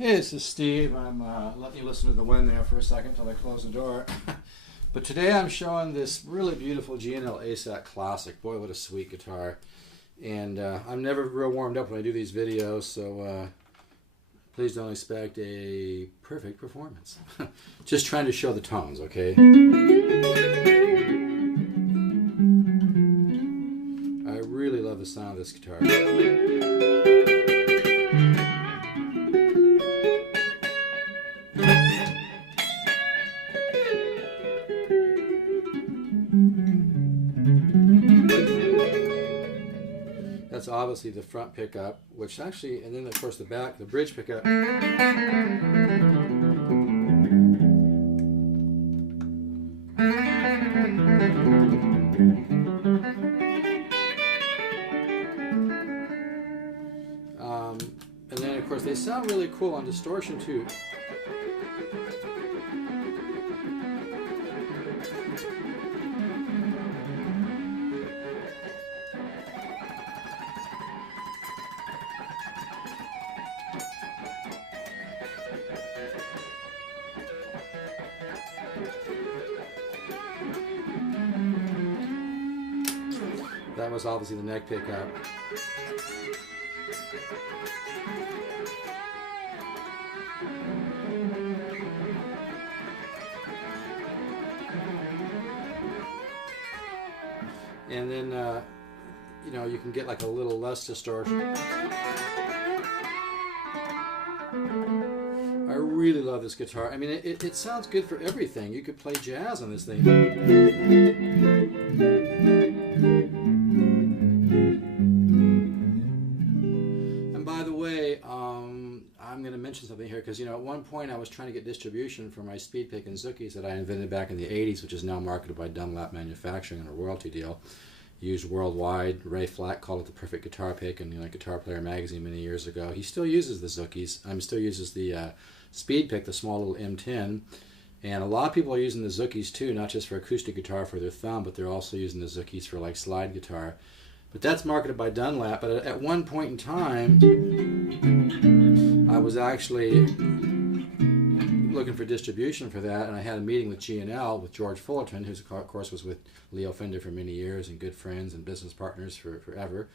Hey, this is Steve. I'm letting you listen to the wind there for a second until I close the door. But today I'm showing this really beautiful G&L ASAT Classic. Boy, what a sweet guitar. And I'm never real warmed up when I do these videos, so please don't expect a perfect performance. Just trying to show the tones, okay? I really love the sound of this guitar. That's obviously the front pickup, which actually, and then of course the back, the bridge pickup. And then of course they sound really cool on distortion too. That was obviously the neck pickup. And then, you know, you can get like a little less distortion. I really love this guitar. I mean, it sounds good for everything. You could play jazz on this thing. And by the way, I'm going to mention something here because, you know, at one point I was trying to get distribution for my speed pick and Zookies that I invented back in the 80s, which is now marketed by Dunlap Manufacturing on a royalty deal. Used worldwide. Ray Flack called it the perfect guitar pick in, you know, Guitar Player magazine many years ago. He still uses the Zookies. Still uses the speed pick, the small little M10. And a lot of people are using the Zookies too, not just for acoustic guitar for their thumb, but they're also using the Zookies for like slide guitar. But that's marketed by Dunlap. But at one point in time, I was actually looking for distribution for that, and I had a meeting with G&L with George Fullerton, who of course was with Leo Fender for many years and good friends and business partners forever.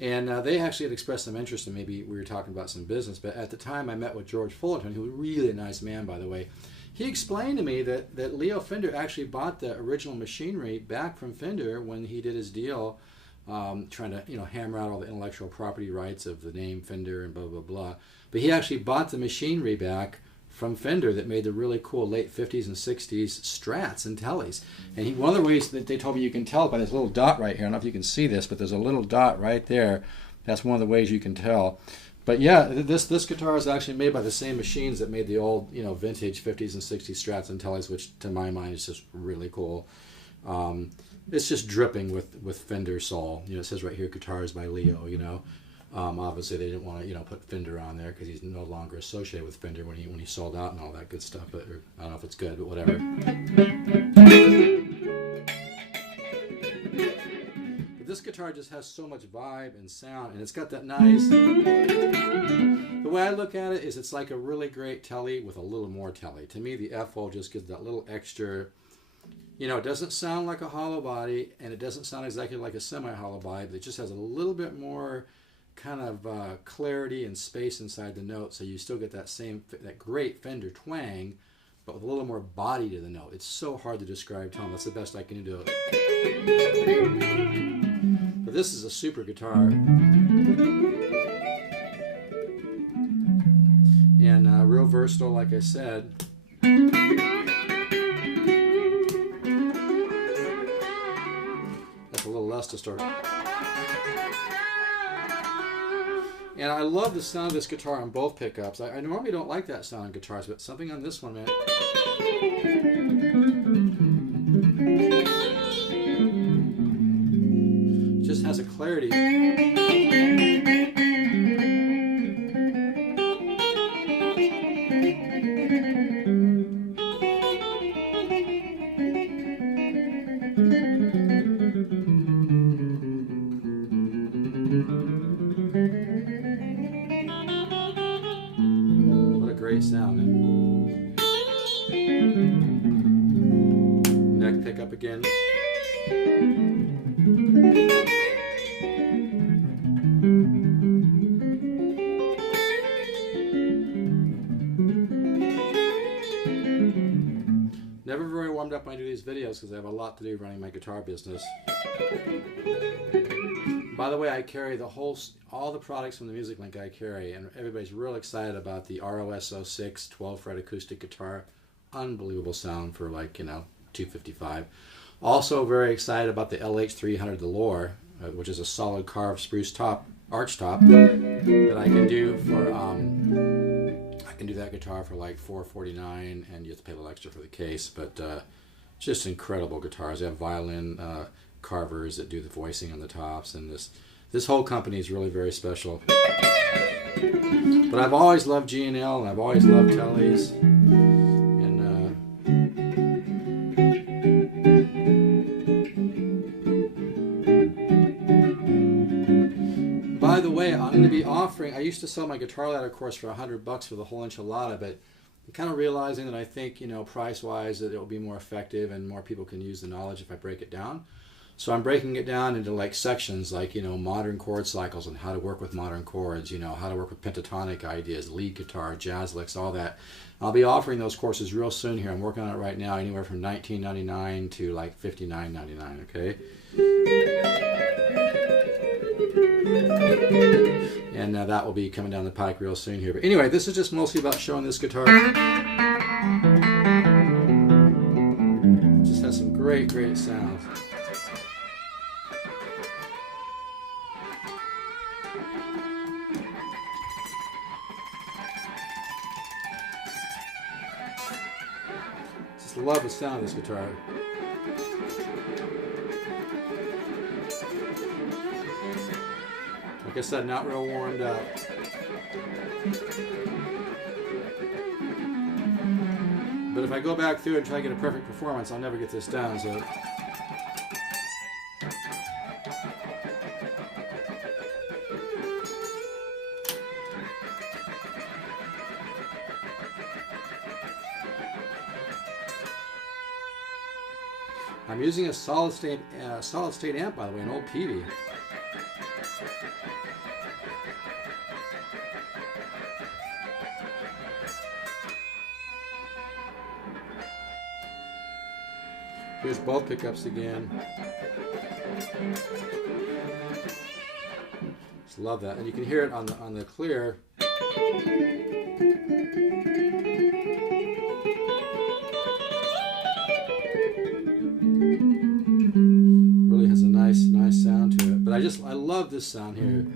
And they actually had expressed some interest in maybe we were talking about some business. But at the time I met with George Fullerton, who was really a nice man, by the way. He explained to me that Leo Fender actually bought the original machinery back from Fender when he did his deal, trying to, you know, hammer out all the intellectual property rights of the name Fender and blah, blah, blah. But he actually bought the machinery back from Fender that made the really cool late 50s and 60s Strats and Tellies. And one of the ways that they told me you can tell by this little dot right here, I don't know if you can see this, but there's a little dot right there. That's one of the ways you can tell. But yeah, this guitar is actually made by the same machines that made the old, you know, vintage 50s and 60s Strats and Tellies, which to my mind is just really cool. It's just dripping with Fender soul. You know, it says right here, guitars by Leo, you know. Obviously, they didn't want to, you know, put Fender on there because he's no longer associated with Fender when he sold out and all that good stuff. But I don't know if it's good, but whatever. But this guitar just has so much vibe and sound, and it's got that nice. The way I look at it is, it's like a really great Telly with a little more Telly. To me, the F-hole just gives that little extra. You know, it doesn't sound like a hollow body, and it doesn't sound exactly like a semi-hollow body, but it just has a little bit more kind of clarity and space inside the note, so you still get that great Fender twang, but with a little more body to the note. It's so hard to describe tone. That's the best I can do. But this is a super guitar, and real versatile, like I said. That's a little less distorted. And I love the sound of this guitar on both pickups. I normally don't like that sound on guitars, but something on this one, man. It just has a clarity. great sound. Neck pickup again. Never very warmed up when I do these videos because I have a lot to do running my guitar business. By the way, I carry all the products from the Music Link I carry, and everybody's real excited about the ROS 06 12-fret acoustic guitar. Unbelievable sound for, like, you know, $255. Also very excited about the LH300 Delore, which is a solid carved spruce top, arch top, that I can do for I can do that guitar for like $449, and you have to pay a little extra for the case, but just incredible guitars. They have violin carvers that do the voicing on the tops, and this whole company is really very special. But I've always loved G&L, and I've always loved Telly's. By the way, I'm going to be offering, I used to sell my guitar ladder course for $100 for the whole enchilada, but I'm kind of realizing that I think, you know, price-wise, that it will be more effective and more people can use the knowledge if I break it down. So I'm breaking it down into like sections, like, you know, modern chord cycles and how to work with modern chords, you know, how to work with pentatonic ideas, lead guitar, jazz licks, all that. I'll be offering those courses real soon here. I'm working on it right now, anywhere from $19.99 to like $59.99, okay? And that will be coming down the pike real soon here. But anyway, this is just mostly about showing this guitar. It just has some great, great sounds. Just love the sound of this guitar. Like I said, not real warmed up. But if I go back through and try to get a perfect performance, I'll never get this down. So I'm using a solid state amp, by the way, an old Peavey. Here's both pickups again. Just love that, and you can hear it on the clear. Really has a nice sound to it. But I love this sound here.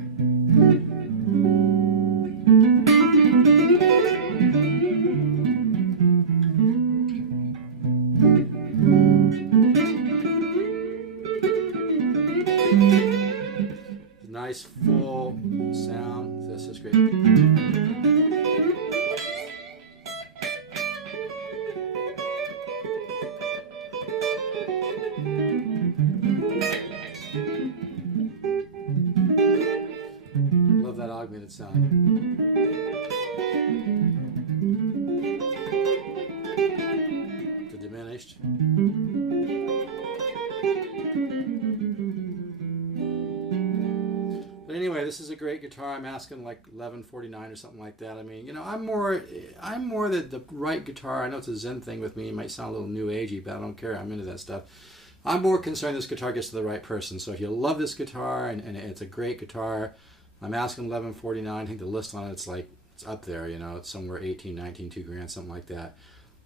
Nice full sound. That's just great. Love that augmented sound. The diminished. Anyway, this is a great guitar. I'm asking like $11.49 or something like that. I mean, you know, I'm more the right guitar. I know it's a Zen thing with me. It might sound a little new agey, but I don't care. I'm into that stuff. I'm more concerned this guitar gets to the right person. So if you love this guitar and it's a great guitar, I'm asking $11.49. I think the list on it's up there. You know, it's somewhere 18, 19, $2,000, something like that.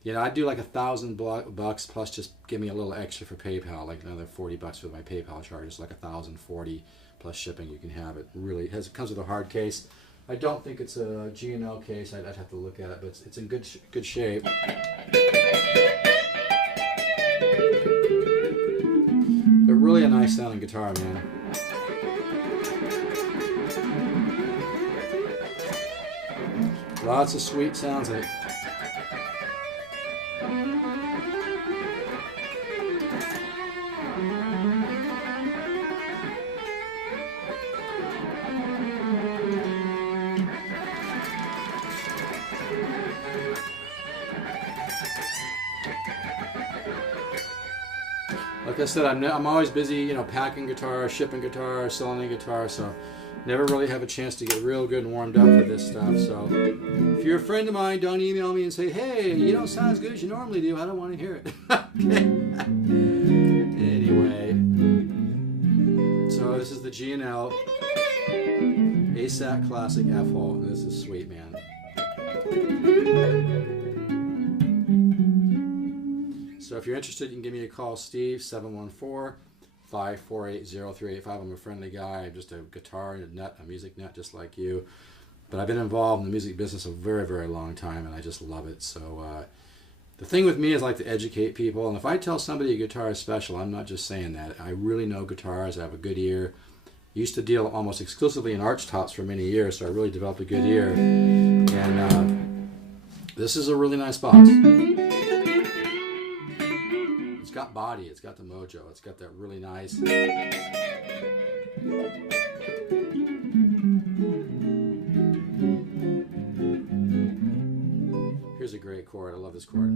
You know, I'd do like $1,000 plus just give me a little extra for PayPal, like another $40 for my PayPal charges, like $1,040 plus shipping. You can have it. Really, it comes with a hard case. I don't think it's a G&L case. I'd have to look at it, but it's in good shape. But really a nice sounding guitar, man. Lots of sweet sounds in it. Like I said, I'm always busy, you know, packing guitars, shipping guitars, selling a guitar, so never really have a chance to get real good and warmed up with this stuff. So if you're a friend of mine, don't email me and say, hey, you don't sound as good as you normally do. I don't want to hear it. Okay. Anyway, so this is the G&L ASAT Classic F-Hole. This is sweet, man. So if you're interested, you can give me a call, Steve, 714-548-0385. I'm a friendly guy. I'm just a guitar nut, a music nut, just like you. But I've been involved in the music business a very, very long time, and I just love it. So the thing with me is I like to educate people. And if I tell somebody a guitar is special, I'm not just saying that. I really know guitars. I have a good ear. Used to deal almost exclusively in arch tops for many years, so I really developed a good ear. And this is a really nice box. It's got body, it's got the mojo, it's got that really nice. Here's a great chord. I love this chord.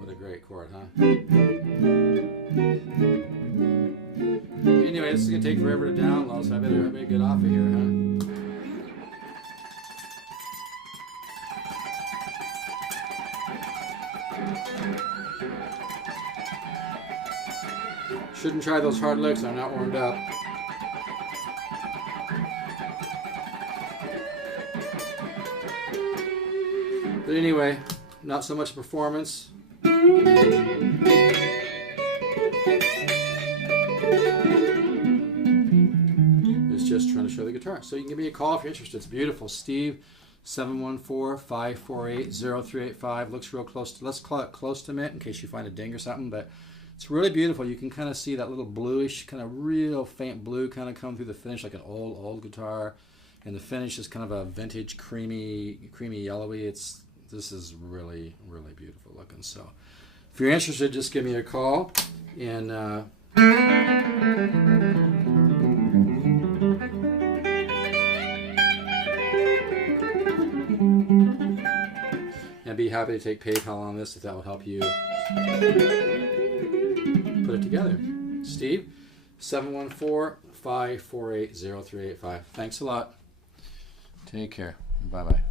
What a great chord, huh? Anyway, this is going to take forever to download, so I better get off of here, huh? Shouldn't try those hard licks, I'm not warmed up. But anyway, not so much performance. It's just trying to show the guitar. So you can give me a call if you're interested. It's beautiful. Steve, 714-548-0385. Looks real close to, let's call it close to mint in case you find a ding or something, but it's really beautiful. You can kind of see that little bluish, kind of real faint blue kind of come through the finish like an old guitar. And the finish is kind of a vintage creamy yellowy. This is really, really beautiful looking. So if you're interested, just give me a call. And I'd be happy to take PayPal on this if that will help you put it together. Steve, 714-548-0385. Thanks a lot. Take care. Bye-bye.